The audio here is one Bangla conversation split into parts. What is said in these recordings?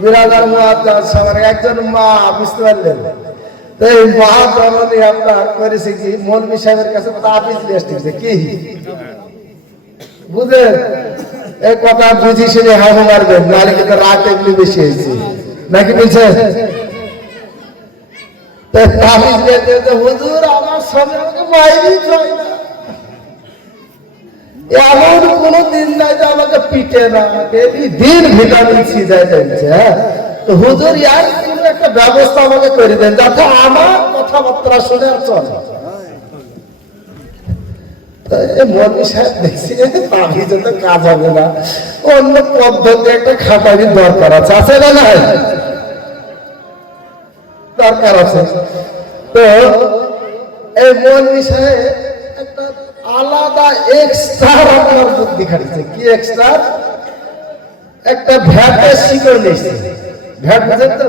বিরাদার মুআজ্জাজ সবার একজন মা, বুঝতে পারলেন? এই মা জননী আপনার করেছে কি, মৌলভী সাহেবের কাছে তাবিজ নিয়ে আসছে। কি বুঝলেন? এই কথা বুঝি শুনে হাবু মারবেন, নাহলে কিন্তু রাত এগুলি বেশি হয়েছে নাকি বলছে? তাবিজ নিয়ে হুজুর আমার স্বামী আমাকে মাইরি চায় না, এমন কোন দিন নাই যে আমাকে পিটে না, দিন ভিটামিন সি যায় যাচ্ছে। হ্যাঁ, তো হুজুর ইয়ার কোনো একটা ব্যবস্থা আমাকে করে দেন যাতে আমার কথাবার্তা শুনে আর চলে। মৌলভী সাহেব দেখছি তাবিজে তো কাজ হবে না, অন্য পদ্ধতি একটা খাটারির দরকার আছে, আছে না? নাই দরকার আছে। তো এই মৌলভী সাহেব একটা আলাদা এক্সট্রা আপনার বুদ্ধি খাটিছে। কি এক্সট্রা? একটা ভ্যাটের শিকড় নিয়েছে। ভ্যাট বুঝেন তো?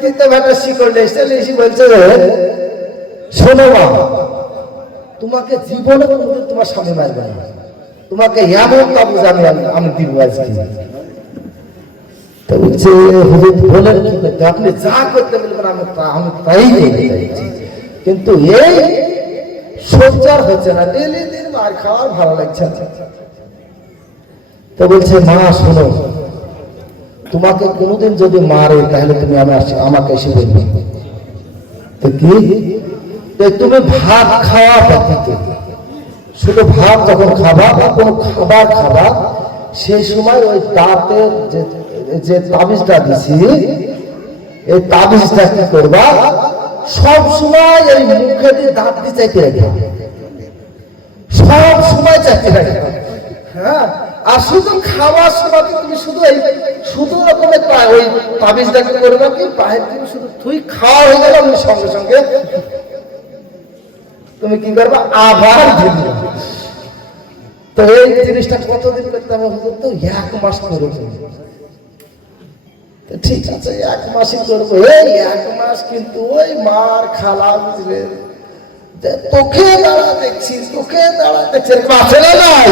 তিনটা ভ্যাটের শিকড় নিয়েছে, এসে বলছে শোনো মা, তোমাকে জীবনে কোনোদিন তোমার স্বামী মারবে না, তোমাকে এমন তাবিজ আমি দিব আজকে। তো বলছে হুজুর বলেন কি করতে, আপনি যা করতে বলবেন আমি তাই চাইছি, কিন্তু এই সহ্যার হচ্ছে না, ডেলি দিন মার খাওয়ার ভালো লাগছে না। তো বলছে মা শোনো, তোমাকে কোনোদিন যদি মারে তাহলে তুমি আমাকে এসে বলবে। তো কি, তুমি ভাত খাওয়া ব্যতীত, শুধু ভাত যখন খাবা বা কোনো খাবার খাবা, সেই সময় ওই দাঁতের যে তাবিজটা দিছি, এই তাবিজটা কি করবা, সব সময় এই মুখে দিয়ে দাঁত দিয়ে চাইতে রাখবে, সব সময় চাইতে রাখবে। হ্যাঁ, আর শুধু খাওয়ার সময় তুমি শুধু রকমের ওই তাবিজটাকে করবে কি, পায়ের তুমি শুধু তুই খাওয়া হয়ে গেল, সঙ্গে সঙ্গে তুমি কি করবে, আবার দিবি। তো এই জিনিসটা কতদিন করতে হবে হুজুর? তো 1 মাস করবো। ঠিক আছে 1 মাসই করবো। এই 1 মাস কিন্তু ওই মার খালা, বুঝলে, তোকে দাঁড়া দেখছি, তোকে দাঁড়া দেখছি, আছে না? নাই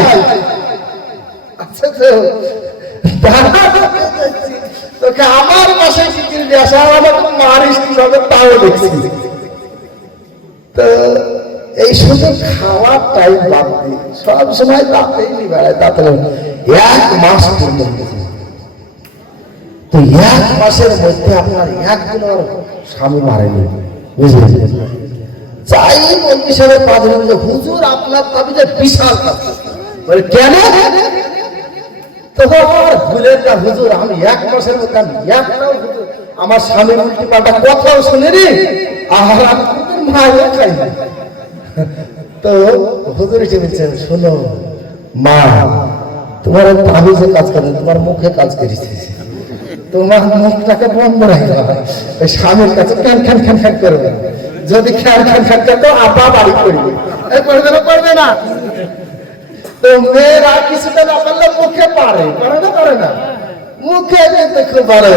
আচ্ছা, তো তোকে আমার বাসায় চিঠি দিয়ে আসা, আমাকে মারিস কিভাবে তাও দেখছি। তো এই শুধু খাওয়ার টাইম বাদ দিয়ে সব সময় তাতেই বেড়ায়, তাতে 1 মাস পর্যন্ত। তো 1 মাসের মধ্যে আপনার একদিন আর স্বামী মারেনি, বুঝলেন? চাই মৌলভী সাহেবের পাঁচ যে হুজুর আপনার তাবিজে বিশাল কাজ। বলে কেন? তো আমার ভুলেন না হুজুর, আমি 1 মাসের মধ্যে একটাও আমার স্বামীর উল্টি পাল্টা কথাও শুনিনি, আর আমি মায়ের খাই না। তো হুজুর এসে বলছেন শোনো মা, তোমার তাবিজে কাজ করে, তোমার মুখে কাজ করেছে, তোমার মুখটাকে বন্ধ রাখবে, ওই স্বামীর কাছে খ্যান খ্যান খ্যান খ্যান করবে, যদি খ্যান খ্যান খ্যান করতো আপা বাড়ি করবে, করবে না। তো মেয়েরা কিছুটা না পারলে মুখে পারে না, মুখে কিন্তু খুব ভালো।